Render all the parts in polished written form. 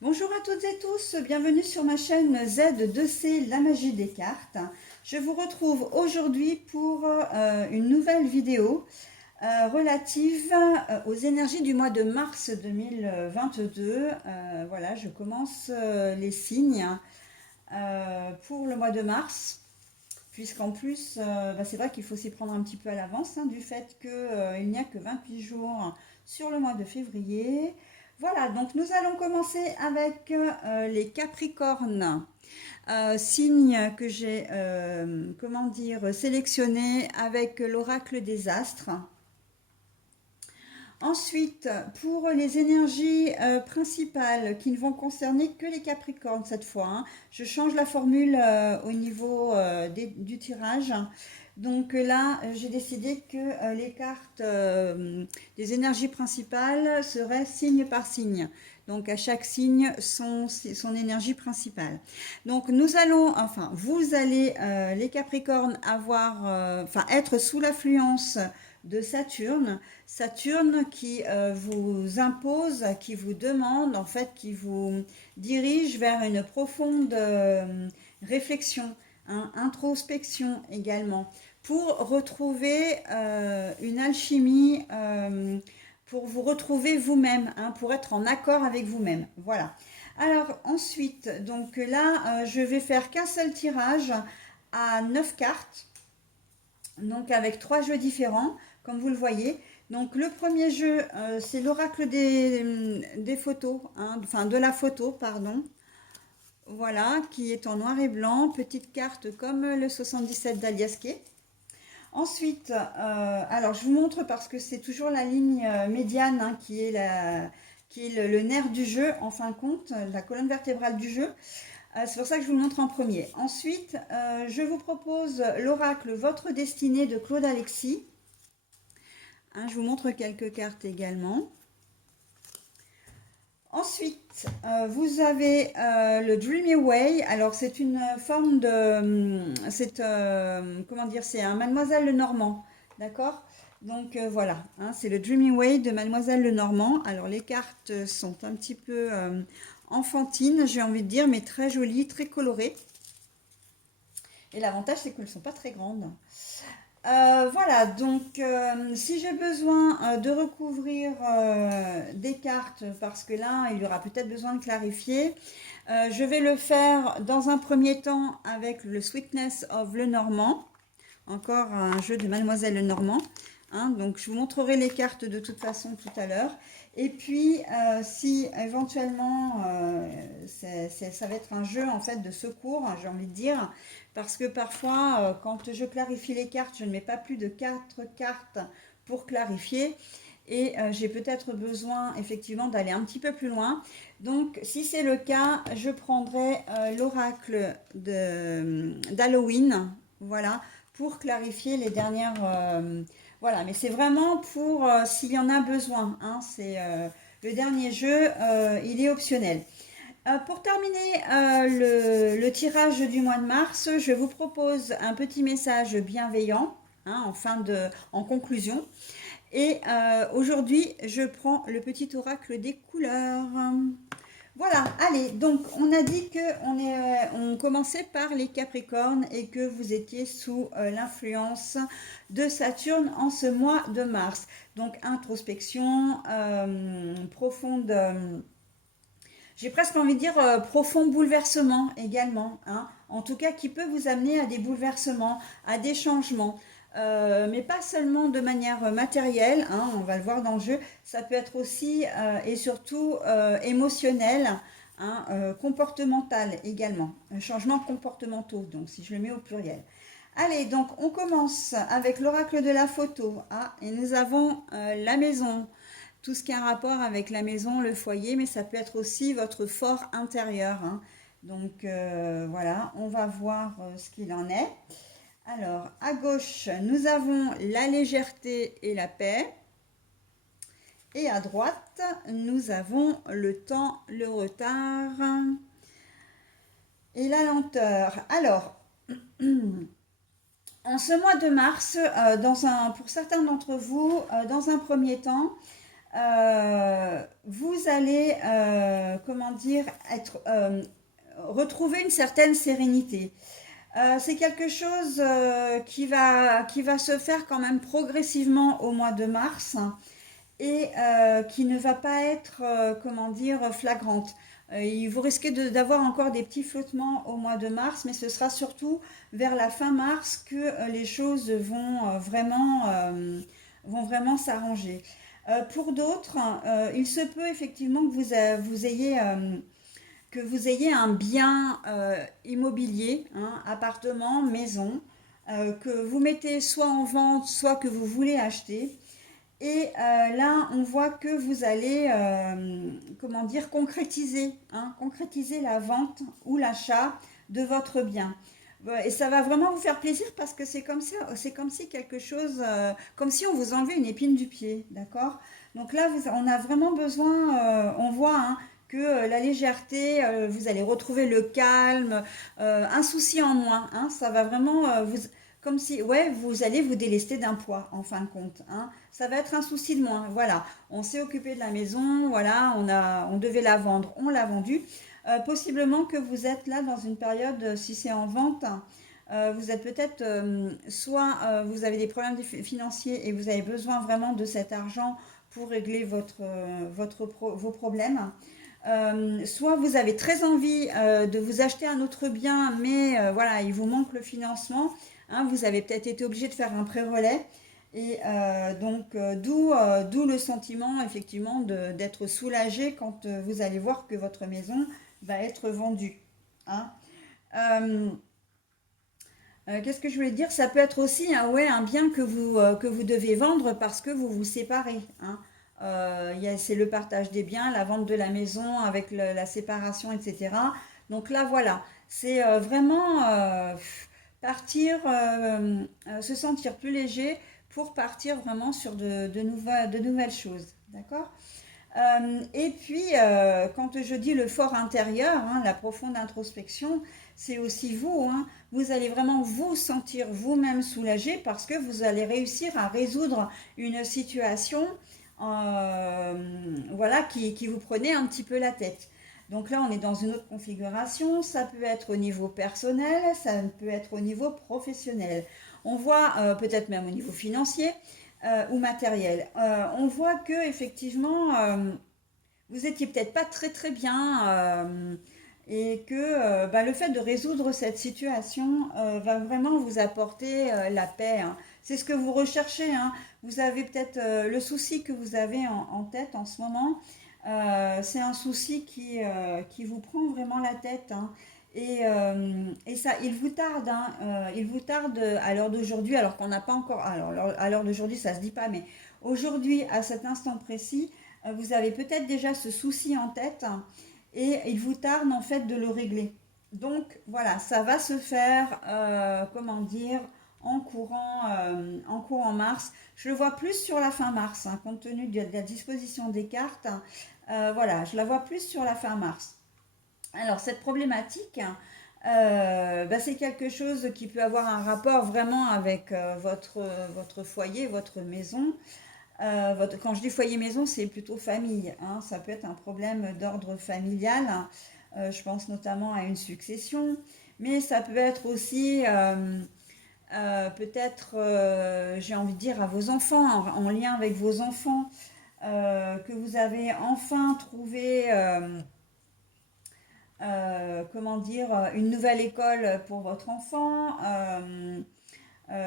Bonjour à toutes et tous, bienvenue sur ma chaîne Z2C, la magie des cartes. Je vous retrouve aujourd'hui pour une nouvelle vidéo relative aux énergies du mois de mars 2022. Voilà, je commence les signes pour le mois de mars, puisqu'en plus, c'est vrai qu'il faut s'y prendre un petit peu à l'avance, du fait qu'il n'y a que 28 jours sur le mois de février. Voilà, donc nous allons commencer avec les Capricornes, signe que j'ai, comment dire, sélectionné avec l'oracle des astres. Ensuite, pour les énergies principales qui ne vont concerner que les Capricornes cette fois, je change la formule au niveau du tirage. Donc là, j'ai décidé que les cartes des énergies principales seraient signe par signe. Donc à chaque signe, son énergie principale. Donc nous allons, enfin vous allez, les Capricornes, avoir, être sous l'affluence de Saturne. Saturne qui vous impose, qui vous demande, en fait, qui vous dirige vers une profonde réflexion, introspection également, pour retrouver une alchimie, pour vous retrouver vous-même, pour être en accord avec vous-même. Voilà. Alors ensuite, donc là, je vais faire qu'un seul tirage à 9 cartes, donc avec 3 jeux différents, comme vous le voyez. Donc le premier jeu, c'est l'oracle des photos, enfin de la photo, pardon. Voilà, qui est en noir et blanc, petite carte comme le 77 d'Aliasquet. Ensuite, alors je vous montre parce que c'est toujours la ligne médiane qui est le nerf du jeu, en fin de compte, la colonne vertébrale du jeu. C'est pour ça que je vous le montre en premier. Ensuite, je vous propose l'oracle Votre destinée de Claude Alexis. Je vous montre quelques cartes également. Ensuite, vous avez le Dreamy Way. Alors, c'est une forme de... comment dire, c'est un Mademoiselle Lenormand. D'accord. Donc, voilà, c'est le Dreamy Way de Mademoiselle Lenormand. Alors, les cartes sont un petit peu enfantines, j'ai envie de dire, mais très jolies, très colorées. Et l'avantage, c'est qu'elles ne sont pas très grandes. Voilà, donc si j'ai besoin de recouvrir des cartes, parce que là, il y aura peut-être besoin de clarifier, je vais le faire dans un premier temps avec le Sweetness of Lenormand, encore un jeu de Mademoiselle Lenormand. Donc je vous montrerai les cartes de toute façon tout à l'heure. Et puis si éventuellement ça va être un jeu en fait de secours, j'ai envie de dire, parce que parfois quand je clarifie les cartes, je ne mets pas plus de 4 cartes pour clarifier. Et j'ai peut-être besoin effectivement d'aller un petit peu plus loin. Donc si c'est le cas, je prendrai l'oracle d'Halloween. Voilà, pour clarifier les dernières. Voilà, mais c'est vraiment pour s'il y en a besoin. C'est le dernier jeu, il est optionnel. Pour terminer le tirage du mois de mars, je vous propose un petit message bienveillant, en conclusion. Et aujourd'hui, je prends le petit oracle des couleurs. Voilà, allez, donc on a dit on commençait par les Capricornes et que vous étiez sous l'influence de Saturne en ce mois de mars. Donc introspection, profonde, j'ai presque envie de dire profond bouleversement également. En tout cas qui peut vous amener à des bouleversements, à des changements. Mais pas seulement de manière matérielle, on va le voir dans le jeu, ça peut être aussi et surtout émotionnel, comportemental également, changements comportementaux, donc si je le mets au pluriel. Allez, donc on commence avec l'oracle de la photo, et nous avons la maison, tout ce qui a un rapport avec la maison, le foyer, mais ça peut être aussi votre fort intérieur. Donc voilà, on va voir ce qu'il en est. Alors, à gauche, nous avons la légèreté et la paix. Et à droite, nous avons le temps, le retard et la lenteur. Alors, en ce mois de mars, pour certains d'entre vous, dans un premier temps, vous allez, comment dire, retrouver une certaine sérénité. C'est quelque chose qui va se faire quand même progressivement au mois de mars et qui ne va pas être, comment dire, flagrante. Vous risquez d'avoir encore des petits flottements au mois de mars, mais ce sera surtout vers la fin mars que les choses vont vraiment s'arranger. Pour d'autres, il se peut effectivement que que vous ayez un bien immobilier, hein, appartement, maison, que vous mettez soit en vente, soit que vous voulez acheter. Et là, on voit que vous allez, comment dire, concrétiser, hein, concrétiser la vente ou l'achat de votre bien. Et ça va vraiment vous faire plaisir parce que c'est comme si quelque chose, comme si on vous enlevait une épine du pied, d'accord? Donc là, on a vraiment besoin, on voit, hein, que la légèreté, vous allez retrouver le calme, un souci en moins, hein, ça va vraiment comme si, ouais, vous allez vous délester d'un poids, en fin de compte, hein. Ça va être un souci de moins. Voilà, on s'est occupé de la maison, voilà, on devait la vendre, on l'a vendue. Possiblement que vous êtes là dans une période, si c'est en vente, vous êtes peut-être, soit vous avez des problèmes financiers et vous avez besoin vraiment de cet argent pour régler vos problèmes. Soit vous avez très envie de vous acheter un autre bien, mais voilà, il vous manque le financement. Hein, vous avez peut-être été obligé de faire un pré-relais. Et donc, d'où le sentiment, effectivement, d'être soulagé quand vous allez voir que votre maison va être vendue. Hein. Euh, Qu'est-ce que je voulais dire? Ça peut être aussi ouais, un bien que vous devez vendre parce que vous vous séparez. Hein. C'est le partage des biens, la vente de la maison avec la séparation, etc. Donc là, voilà, c'est vraiment partir, se sentir plus léger pour partir vraiment sur de nouvelles choses. D'accord? Et puis, quand je dis le fort intérieur, hein, la profonde introspection, c'est aussi vous. Hein. Vous allez vraiment vous sentir vous-même soulagé parce que vous allez réussir à résoudre une situation voilà, qui vous prenait un petit peu la tête. Donc là, on est dans une autre configuration. Ça peut être au niveau personnel, ça peut être au niveau professionnel. On voit peut-être même au niveau financier ou matériel. On voit que effectivement, vous étiez peut-être pas très très bien et que bah, le fait de résoudre cette situation va vraiment vous apporter la paix. Hein. C'est ce que vous recherchez. Hein. Vous avez peut-être le souci que vous avez en tête en ce moment. C'est un souci qui vous prend vraiment la tête. Hein. Et ça, il vous tarde, hein, il vous tarde à l'heure d'aujourd'hui, alors qu'on n'a pas encore, alors à l'heure d'aujourd'hui, ça se dit pas, mais aujourd'hui, à cet instant précis, vous avez peut-être déjà ce souci en tête et il vous tarde en fait de le régler. Donc voilà, ça va se faire, comment dire, en courant mars. Je le vois plus sur la fin mars, hein, compte tenu de la disposition des cartes. Voilà, je la vois plus sur la fin mars. Alors cette problématique, bah, c'est quelque chose qui peut avoir un rapport vraiment avec votre foyer, votre maison. Quand je dis foyer maison, c'est plutôt famille. Hein. Ça peut être un problème d'ordre familial. Je pense notamment à une succession. Mais ça peut être aussi peut-être, j'ai envie de dire, à vos enfants, en lien avec vos enfants, que vous avez enfin trouvé, comment dire, une nouvelle école pour votre enfant.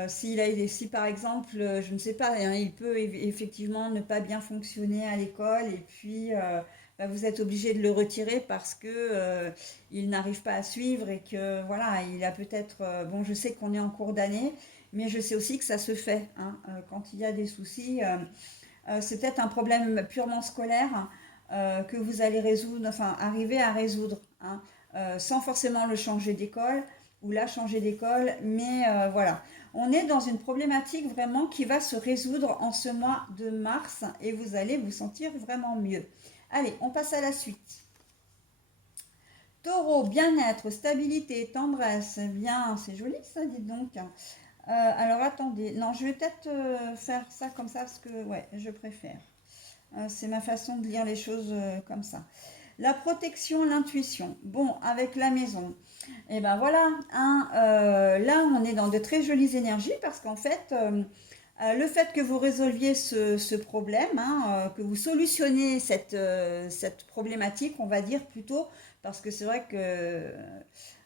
Si par exemple, je ne sais pas, hein, il peut effectivement ne pas bien fonctionner à l'école et puis bah, vous êtes obligé de le retirer parce que il n'arrive pas à suivre et que voilà, il a peut-être, bon, je sais qu'on est en cours d'année, mais je sais aussi que ça se fait, hein, quand il y a des soucis. C'est peut-être un problème purement scolaire que vous allez résoudre, enfin arriver à résoudre, hein, sans forcément le changer d'école ou la changer d'école, mais voilà. On est dans une problématique vraiment qui va se résoudre en ce mois de mars et vous allez vous sentir vraiment mieux. Allez, on passe à la suite. Taureau, bien-être, stabilité, tendresse. Bien, c'est joli ça, dites donc. Alors attendez, non, je vais peut-être faire ça comme ça parce que ouais, je préfère. C'est ma façon de lire les choses comme ça. La protection, l'intuition. Bon, avec la maison. Et ben voilà, hein, là on est dans de très jolies énergies parce qu'en fait, le fait que vous résolviez ce problème, hein, que vous solutionnez cette problématique, on va dire plutôt, parce que c'est vrai que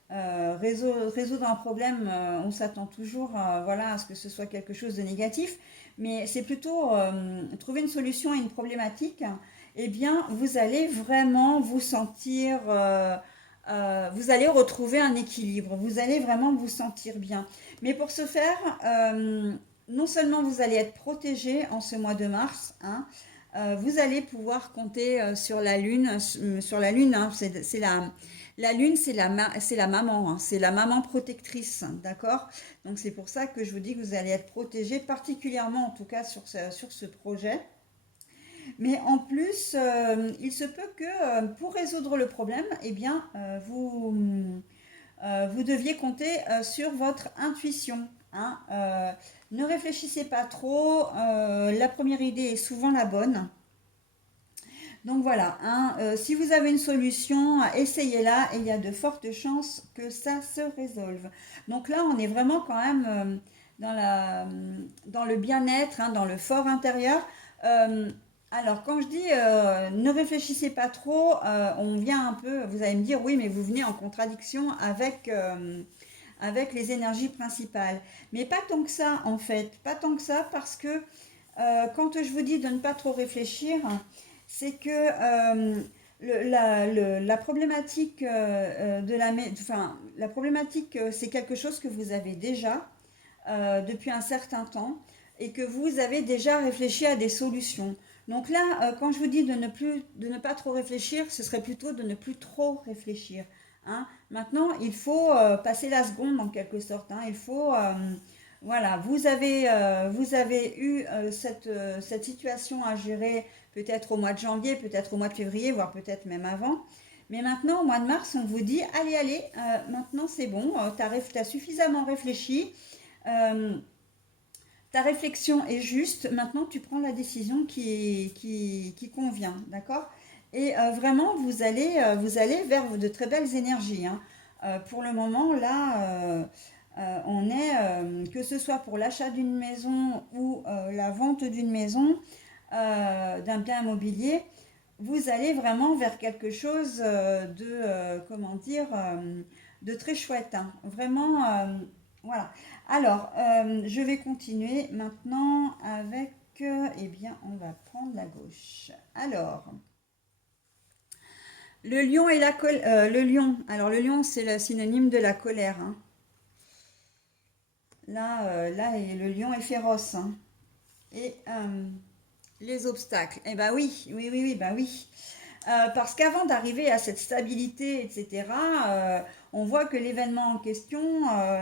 résoudre un problème, on s'attend toujours voilà, à ce que ce soit quelque chose de négatif, mais c'est plutôt trouver une solution à une problématique, eh bien, vous allez vraiment vous sentir, vous allez retrouver un équilibre, vous allez vraiment vous sentir bien. Mais pour ce faire, non seulement vous allez être protégé en ce mois de mars, hein, vous allez pouvoir compter sur la lune, hein, c'est la lune, c'est la maman, hein, c'est la maman protectrice, hein, d'accord? Donc c'est pour ça que je vous dis que vous allez être protégé, particulièrement en tout cas sur ce projet. Mais en plus, il se peut que pour résoudre le problème, eh bien, vous deviez compter sur votre intuition, hein. Ne réfléchissez pas trop, la première idée est souvent la bonne. Donc voilà, hein, si vous avez une solution, essayez-la et il y a de fortes chances que ça se résolve. Donc là, on est vraiment quand même dans le bien-être, hein, dans le fort intérieur. Euh, alors, quand je dis ne réfléchissez pas trop, on vient un peu, vous allez me dire oui, mais vous venez en contradiction avec les énergies principales. Mais pas tant que ça, en fait, pas tant que ça, parce que quand je vous dis de ne pas trop réfléchir, c'est que la problématique enfin, la problématique, c'est quelque chose que vous avez déjà depuis un certain temps et que vous avez déjà réfléchi à des solutions. Donc là, quand je vous dis de ne pas trop réfléchir, ce serait plutôt de ne plus trop réfléchir, hein. Maintenant, il faut passer la seconde en quelque sorte, hein. Il faut, voilà, vous avez eu cette situation à gérer peut-être au mois de janvier, peut-être au mois de février, voire peut-être même avant. Mais maintenant, au mois de mars, on vous dit, allez, allez, maintenant c'est bon, tu as suffisamment réfléchi, euh, ta réflexion est juste, maintenant tu prends la décision qui convient, d'accord? Et vraiment, vous allez vers de très belles énergies, hein. Pour le moment, là, on est, que ce soit pour l'achat d'une maison ou la vente d'une maison, d'un bien immobilier, vous allez vraiment vers quelque chose comment dire, de très chouette, hein. Vraiment, voilà. Alors, je vais continuer maintenant avec, eh bien, on va prendre la gauche. Alors, le lion et le lion. Alors, le lion, c'est le synonyme de la colère, hein. Là, le lion est féroce, hein. Et les obstacles. Eh ben oui, oui, oui, oui, ben oui. Parce qu'avant d'arriver à cette stabilité, etc., on voit que l'événement en question,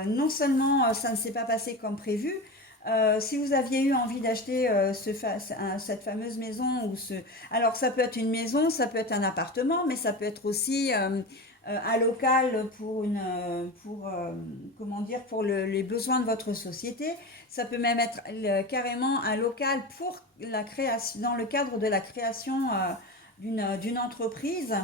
non seulement ça ne s'est pas passé comme prévu, si vous aviez eu envie d'acheter cette fameuse maison, alors ça peut être une maison, ça peut être un appartement, mais ça peut être aussi un local comment dire, pour les besoins de votre société. Ça peut même être carrément un local pour la création, dans le cadre de la création d'une entreprise.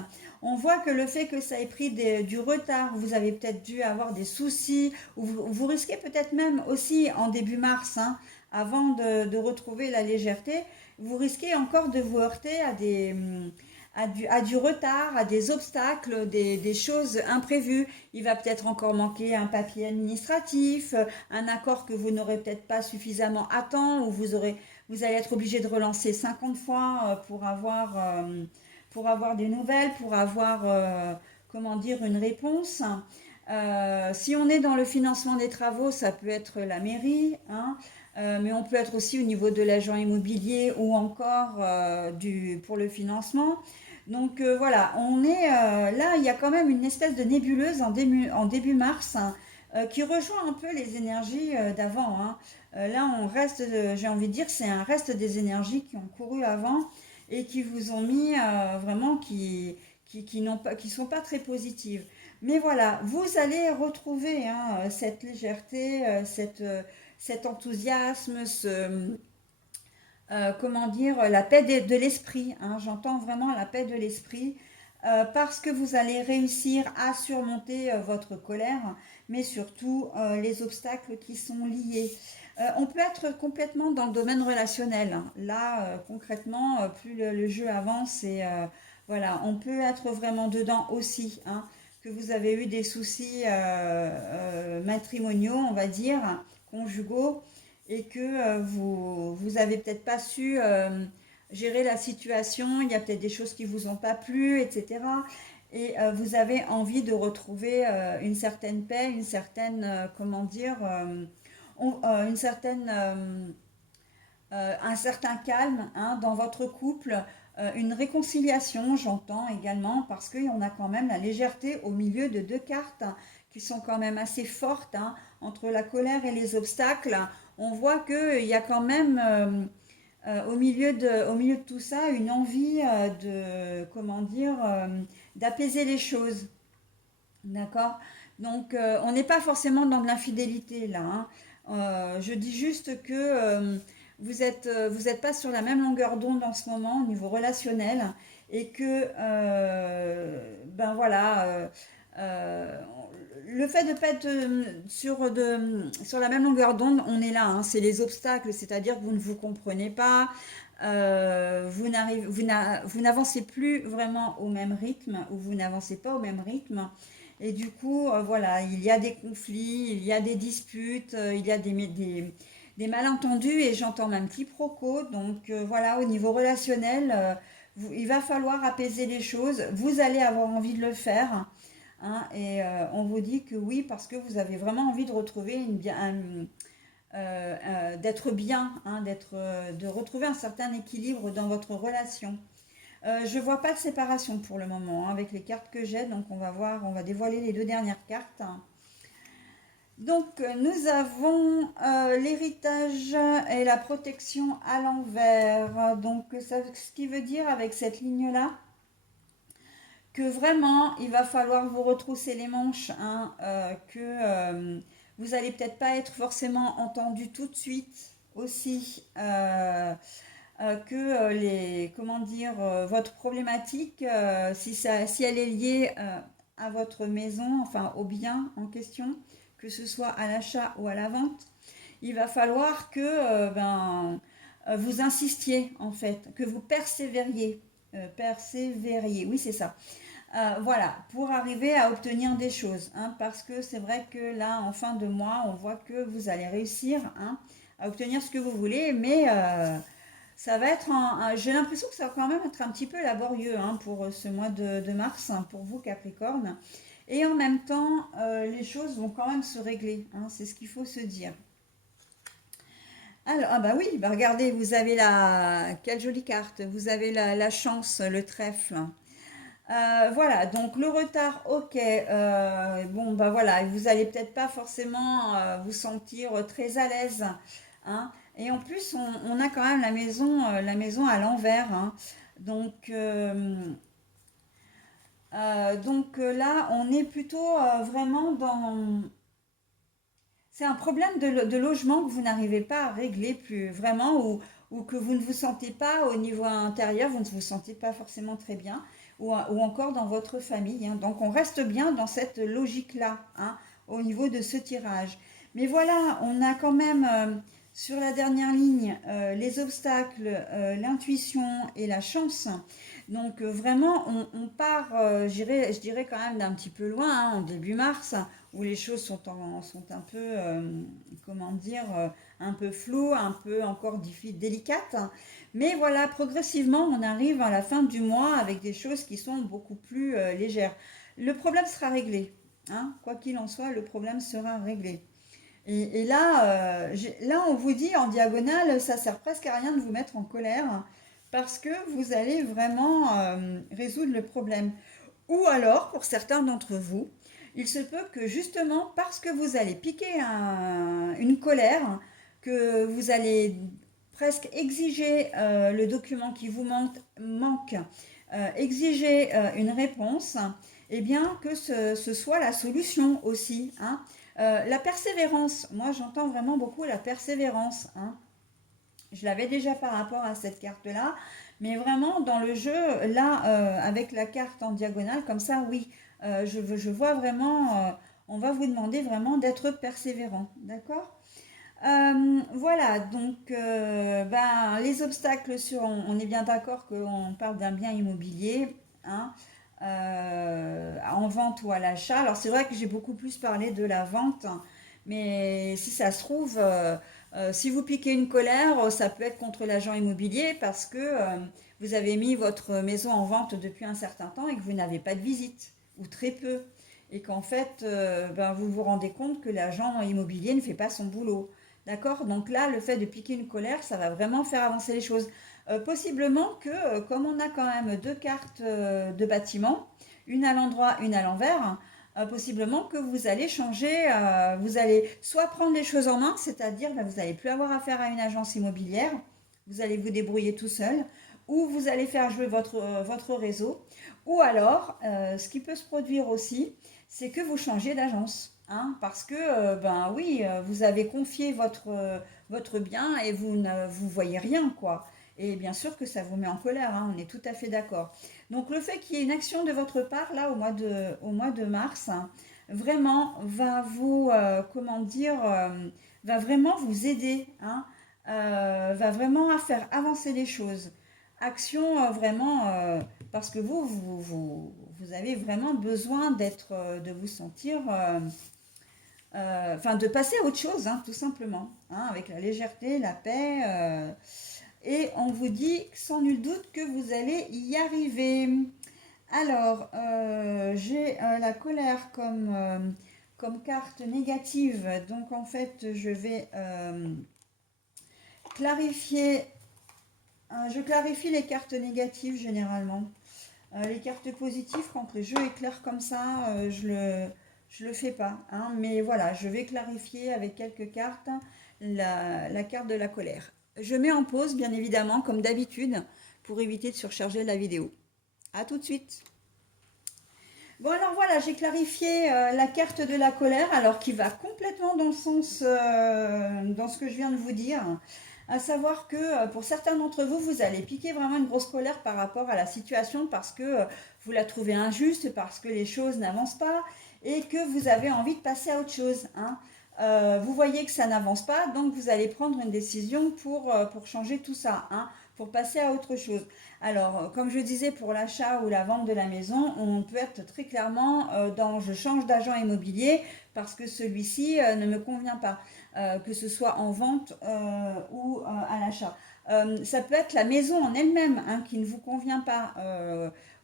On voit que le fait que ça ait pris du retard, vous avez peut-être dû avoir des soucis, ou vous risquez peut-être même aussi en début mars, hein, avant de retrouver la légèreté, vous risquez encore de vous heurter à du retard, à des obstacles, des choses imprévues. Il va peut-être encore manquer un papier administratif, un accord que vous n'aurez peut-être pas suffisamment à temps, ou vous allez être obligé de relancer 50 fois pour avoir des nouvelles, pour avoir, comment dire, une réponse. Si on est dans le financement des travaux, ça peut être la mairie, hein, mais on peut être aussi au niveau de l'agent immobilier ou encore pour le financement. Donc voilà, on est là, il y a quand même une espèce de nébuleuse en début mars, hein, qui rejoint un peu les énergies d'avant, hein. Là, on reste, j'ai envie de dire, c'est un reste des énergies qui ont couru avant et qui vous ont mis vraiment, qui sont pas très positives. Mais voilà, vous allez retrouver, hein, cette légèreté, cet enthousiasme, comment dire, la paix de l'esprit, hein. J'entends vraiment la paix de l'esprit parce que vous allez réussir à surmonter votre colère, mais surtout les obstacles qui sont liés. On peut être complètement dans le domaine relationnel, hein. Là, concrètement, plus le jeu avance et voilà, on peut être vraiment dedans aussi, hein, que vous avez eu des soucis matrimoniaux, on va dire, conjugaux, et que vous avez peut-être pas su gérer la situation, il y a peut-être des choses qui vous ont pas plu, etc. Et vous avez envie de retrouver une certaine paix, une certaine, comment dire, une certaine, un certain calme, hein, dans votre couple, une réconciliation, j'entends également, parce qu'on a quand même la légèreté au milieu de deux cartes, hein, qui sont quand même assez fortes, hein, entre la colère et les obstacles. On voit qu'il y a quand même au milieu de tout ça une envie comment dire, d'apaiser les choses. D'accord? Donc, on n'est pas forcément dans de l'infidélité là, hein. Je dis juste que vous êtes pas sur la même longueur d'onde en ce moment au niveau relationnel et que, ben voilà, euh, le fait de ne pas être sur la même longueur d'onde, on est là, hein. C'est les obstacles, c'est-à-dire que vous ne vous comprenez pas, vous n'avancez plus vraiment au même rythme ou vous n'avancez pas au même rythme. Et du coup, voilà, il y a des conflits, il y a des disputes, il y a des malentendus et j'entends même quiproquos. Donc voilà, au niveau relationnel, il va falloir apaiser les choses. Vous allez avoir envie de le faire, hein, et on vous dit que oui, parce que vous avez vraiment envie de retrouver d'être bien, hein, de retrouver un certain équilibre dans votre relation. Je vois pas de séparation pour le moment, hein, avec les cartes que j'ai, donc on va voir, on va dévoiler les deux dernières cartes. Donc nous avons l'héritage et la protection à l'envers. Donc ce qui veut dire avec cette ligne-là que vraiment il va falloir vous retrousser les manches, hein, que vous allez peut-être pas être forcément entendu tout de suite aussi. Que comment dire, votre problématique, si elle est liée à votre maison, enfin au bien en question, que ce soit à l'achat ou à la vente, il va falloir que vous insistiez en fait, que vous persévériez. Persévériez, oui c'est ça. Voilà, pour arriver à obtenir des choses, hein, parce que c'est vrai que là, en fin de mois, on voit que vous allez réussir, hein, à obtenir ce que vous voulez, mais ça va être j'ai l'impression que ça va quand même être un petit peu laborieux, hein, pour ce mois de mars, hein, pour vous Capricorne. Et en même temps, les choses vont quand même se régler, hein, c'est ce qu'il faut se dire. Alors, ah bah oui, bah regardez, vous avez quelle jolie carte, vous avez la chance, le trèfle. Voilà, donc le retard, ok. Bon, bah voilà, vous allez peut-être pas forcément vous sentir très à l'aise, hein. Et en plus, on a quand même la maison à l'envers, hein. Donc, là, on est plutôt vraiment dans. C'est un problème de logement que vous n'arrivez pas à régler plus vraiment ou que vous ne vous sentez pas au niveau intérieur, vous ne vous sentez pas forcément très bien ou encore dans votre famille, hein. Donc on reste bien dans cette logique-là, hein, au niveau de ce tirage. Mais voilà, on a quand même sur la dernière ligne les obstacles, l'intuition et la chance. Donc vraiment, on part, je dirais quand même d'un petit peu loin, hein, en début mars où les choses sont un peu, comment dire, un peu floues, un peu encore délicates. Mais voilà, progressivement, on arrive à la fin du mois avec des choses qui sont beaucoup plus légères. Le problème sera réglé, hein, quoi qu'il en soit, le problème sera réglé. Et là, là, on vous dit en diagonale, ça sert presque à rien de vous mettre en colère parce que vous allez vraiment résoudre le problème. Ou alors, pour certains d'entre vous, il se peut que justement parce que vous allez piquer une colère, que vous allez presque exiger le document qui vous manque, exiger une réponse, et bien que ce soit la solution aussi, hein. La persévérance, moi j'entends vraiment beaucoup la persévérance, hein. Je l'avais déjà par rapport à cette carte-là, mais vraiment dans le jeu, là, avec la carte en diagonale, comme ça, oui, je vois vraiment, on va vous demander vraiment d'être persévérant, d'accord? Voilà, donc ben, les obstacles sur, on est bien d'accord qu'on parle d'un bien immobilier, hein, en vente ou à l'achat. Alors c'est vrai que j'ai beaucoup plus parlé de la vente, mais si ça se trouve, si vous piquez une colère, ça peut être contre l'agent immobilier parce que vous avez mis votre maison en vente depuis un certain temps et que vous n'avez pas de visite, ou très peu. Et qu'en fait, ben, vous vous rendez compte que l'agent immobilier ne fait pas son boulot. D'accord? Donc là, le fait de piquer une colère, ça va vraiment faire avancer les choses. Possiblement que, comme on a quand même deux cartes de bâtiment, une à l'endroit, une à l'envers, possiblement que vous allez changer, vous allez soit prendre les choses en main, c'est-à-dire ben, vous n'allez plus avoir affaire à une agence immobilière, vous allez vous débrouiller tout seul, ou vous allez faire jouer votre réseau, ou alors, ce qui peut se produire aussi, c'est que vous changez d'agence. Hein, parce que, ben oui, vous avez confié votre bien et vous ne vous voyez rien, quoi. Et bien sûr que ça vous met en colère, hein, on est tout à fait d'accord. Donc le fait qu'il y ait une action de votre part, là, au mois de mars, hein, vraiment va vous, comment dire, va vraiment vous aider, hein, va vraiment à faire avancer les choses. Action vraiment, parce que vous avez vraiment besoin d'être, de vous sentir enfin de passer à autre chose, hein, tout simplement, hein, avec la légèreté, la paix. Et on vous dit sans nul doute que vous allez y arriver. Alors, j'ai la colère comme carte négative. Donc en fait, je vais clarifier. Je clarifie les cartes négatives généralement. Les cartes positives, quand le jeu est clair comme ça, je le fais pas. Hein, mais voilà, je vais clarifier avec quelques cartes la carte de la colère. Je mets en pause, bien évidemment, comme d'habitude, pour éviter de surcharger la vidéo. A tout de suite. Bon alors voilà, j'ai clarifié la carte de la colère, alors qui va complètement dans le sens, dans ce que je viens de vous dire. À savoir que pour certains d'entre vous, vous allez piquer vraiment une grosse colère par rapport à la situation parce que vous la trouvez injuste, parce que les choses n'avancent pas et que vous avez envie de passer à autre chose. Hein. Vous voyez que ça n'avance pas, donc vous allez prendre une décision pour changer tout ça, hein, pour passer à autre chose. Alors, comme je disais, pour l'achat ou la vente de la maison, on peut être très clairement dans je change d'agent immobilier parce que celui-ci ne me convient pas, que ce soit en vente ou à l'achat. Ça peut être la maison en elle-même hein, qui ne vous convient pas,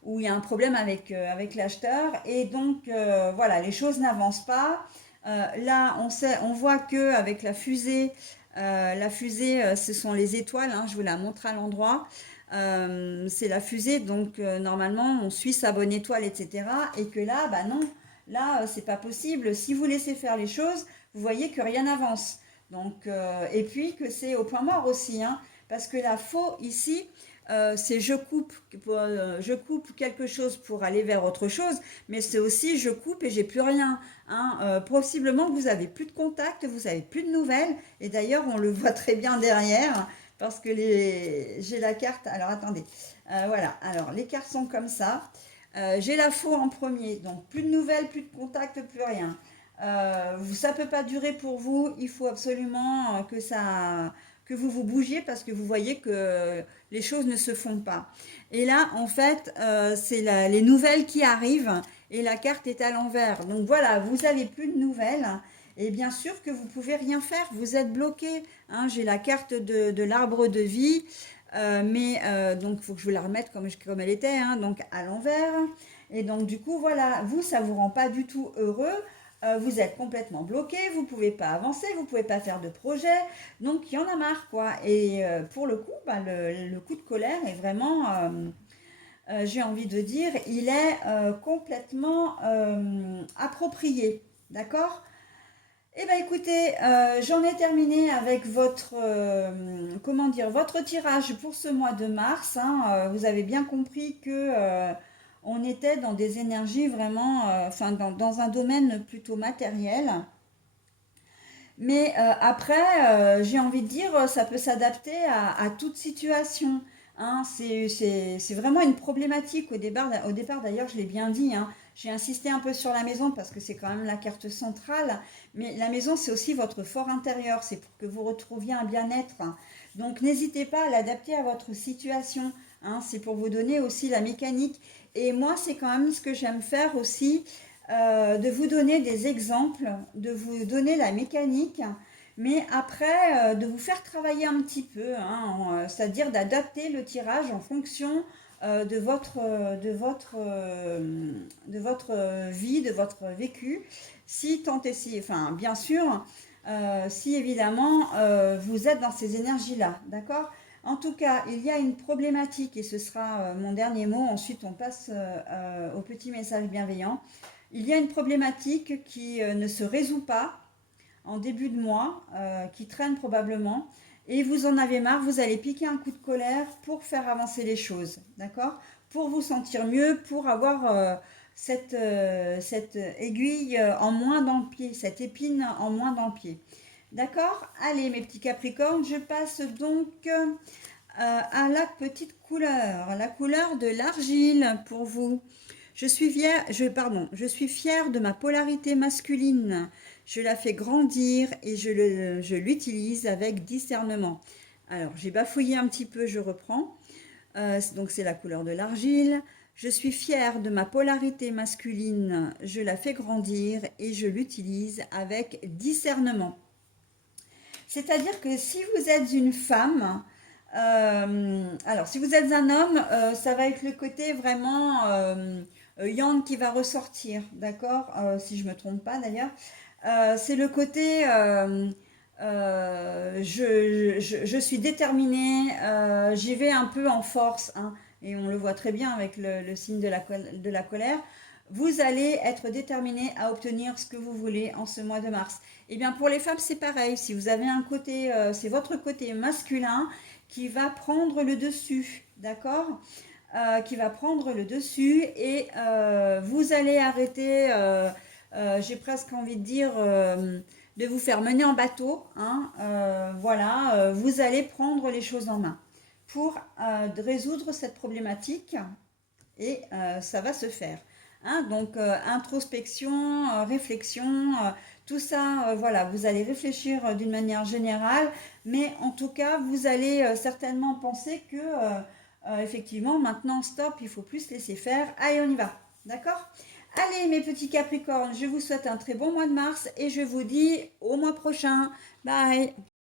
où il y a un problème avec l'acheteur et donc voilà, les choses n'avancent pas. Là, on voit que avec la fusée, ce sont les étoiles. Hein, je vous la montre à l'endroit. C'est la fusée, donc normalement on suit sa bonne étoile, etc. Et que là, bah non, là c'est pas possible. Si vous laissez faire les choses, vous voyez que rien n'avance. Donc, et puis que c'est au point mort aussi, hein, parce que la faux ici, c'est je coupe quelque chose pour aller vers autre chose, mais c'est aussi je coupe et j'ai plus rien. Hein. Possiblement que vous avez plus de contact, vous avez plus de nouvelles, et d'ailleurs on le voit très bien derrière parce que j'ai la carte. Alors attendez, voilà. Alors les cartes sont comme ça. J'ai la faux en premier, donc plus de nouvelles, plus de contacts, plus rien. Ça peut pas durer pour vous. Il faut absolument que vous vous bougiez parce que vous voyez que les choses ne se font pas. Et là, en fait, c'est les nouvelles qui arrivent et la carte est à l'envers. Donc voilà, vous avez plus de nouvelles. Et bien sûr que vous pouvez rien faire, vous êtes bloqué. Hein, j'ai la carte de l'arbre de vie, mais donc il faut que je vous la remette comme elle était, hein, donc à l'envers. Et donc du coup, voilà, vous, ça ne vous rend pas du tout heureux. Vous êtes complètement bloqué, vous ne pouvez pas avancer, vous ne pouvez pas faire de projet. Donc il y en a marre, quoi. Et pour le coup, bah, le coup de colère est vraiment, j'ai envie de dire, il est complètement approprié. D'accord? Eh bien écoutez, j'en ai terminé avec comment dire, votre tirage pour ce mois de mars. Hein. Vous avez bien compris que on était dans des énergies vraiment, enfin dans un domaine plutôt matériel. Mais après, j'ai envie de dire, ça peut s'adapter à toute situation. Hein. C'est vraiment une problématique au départ d'ailleurs, je l'ai bien dit. Hein. J'ai insisté un peu sur la maison parce que c'est quand même la carte centrale. Mais la maison, c'est aussi votre fort intérieur. C'est pour que vous retrouviez un bien-être. Donc n'hésitez pas à l'adapter à votre situation. Hein. C'est pour vous donner aussi la mécanique. Et moi, c'est quand même ce que j'aime faire aussi, de vous donner des exemples, de vous donner la mécanique, mais après, de vous faire travailler un petit peu, hein, c'est-à-dire d'adapter le tirage en fonction de votre vie, de votre vécu, si tant et si, enfin, bien sûr, si évidemment vous êtes dans ces énergies-là, d'accord? En tout cas, il y a une problématique et ce sera mon dernier mot. Ensuite, on passe au petit message bienveillant. Il y a une problématique qui ne se résout pas en début de mois, qui traîne probablement, et vous en avez marre, vous allez piquer un coup de colère pour faire avancer les choses, d'accord? Pour vous sentir mieux, pour avoir cette aiguille en moins dans le pied, cette épine en moins dans le pied. D'accord? Allez, mes petits capricornes, je passe donc à la petite couleur, la couleur de l'argile pour vous. Je suis fière de ma polarité masculine. Je la fais grandir et je l'utilise avec discernement. Alors, j'ai bafouillé un petit peu, je reprends. Donc, c'est la couleur de l'argile. Je suis fière de ma polarité masculine. Je la fais grandir et je l'utilise avec discernement. C'est-à-dire que si vous êtes une femme, alors si vous êtes un homme, ça va être le côté vraiment yang qui va ressortir, d'accord? Si je ne me trompe pas d'ailleurs. C'est le côté je suis déterminée, j'y vais un peu en force, hein, et on le voit très bien avec le signe de la colère. Vous allez être déterminé à obtenir ce que vous voulez en ce mois de mars. Eh bien, pour les femmes, c'est pareil. Si vous avez un côté, c'est votre côté masculin qui va prendre le dessus, d'accord? Qui va prendre le dessus et vous allez arrêter, j'ai presque envie de dire, de vous faire mener en bateau. Hein, voilà, vous allez prendre les choses en main pour résoudre cette problématique et ça va se faire. Hein, donc introspection, réflexion, tout ça, voilà, vous allez réfléchir d'une manière générale, mais en tout cas, vous allez certainement penser que effectivement, maintenant, stop, il faut plus laisser faire. Allez, on y va, d'accord? Allez, mes petits Capricornes, je vous souhaite un très bon mois de mars et je vous dis au mois prochain. Bye!